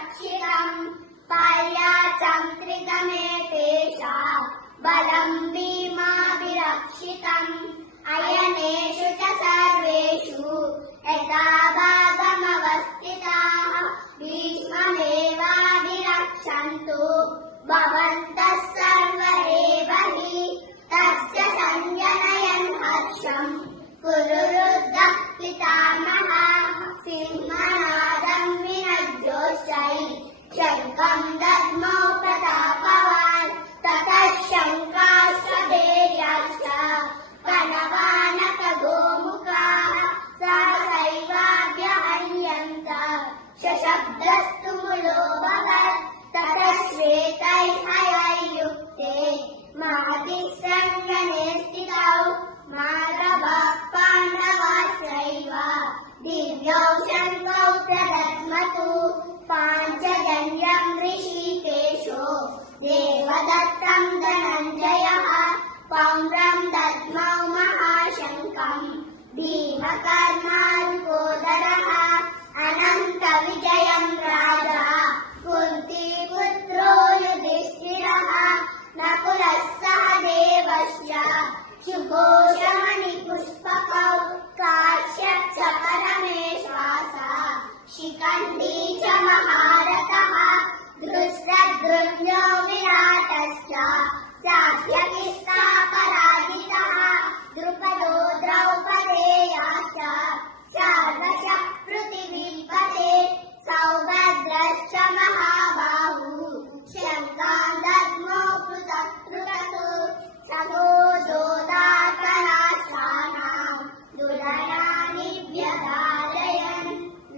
रक्षितम् पाल्याचन्त्रितमेतेषा बलं भीमाभिरक्षितम् अयनेषु च सर्वेषु यथा भागमवस्थिताः भीष्ममेवाभिरक्षन्तु भवन्तः सर्व एव हि तस्य संजनयन् हर्षम् कुरुरुद्धः पितामहः सिंहनादम् विनज्योत्सै शङ्खम् दद्मौ प्रतापवान् ततः शङ्काश्च कनवानकगोमुखाः सहसैवाभ्यहन्यन्त शशब्दस्तु मुलोऽभवत् ततः श्वेतैर्हयैर्युक्ते महति सङ्गणे स्थितौ माधवः पाण्डवाश्चैव दिव्यौ शङ्खौ प्रदद्मतु पाञ्चजन्यम् ऋषिकेशो देवदत्तम् धनञ्जयः पौण्ड्रम् दद्मौ महाशङ्खम् भीमकर्मार्कोदरः अनन्तविजयम् राजा कुन्तीपुत्रो युधिष्ठिरः नकुलः सह देवश्च शुभोषमणिपुष्पकौ काश्यप च परमेश्वासः शिखण्डी च महारथः धृष्टद्युम्नो विराटश्च सात्यकिस्ता पराजितः द्रुपदो द्रौपदेयाश्च शार्दशः पृथिवीपते सौभद्रश्च महाबाहु शङ्खान् दद्मौ पृथक् पृथक् सहोदोदातराष्ट्राणाम् दुरयानि व्यधारयन्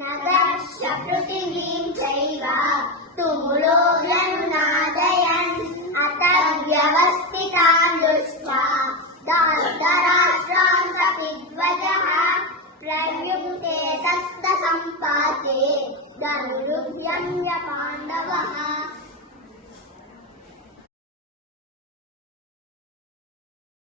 नगरश्च पृथिवीम् चैव तुमुलोऽनुनादयन् अत व्यवस्थितान् दृष्ट्वा धार्तराष्ट्रान् कपिध्वजः प्रयुक्ते शस्त्रसम्पाते धनुरुद्यम्यपा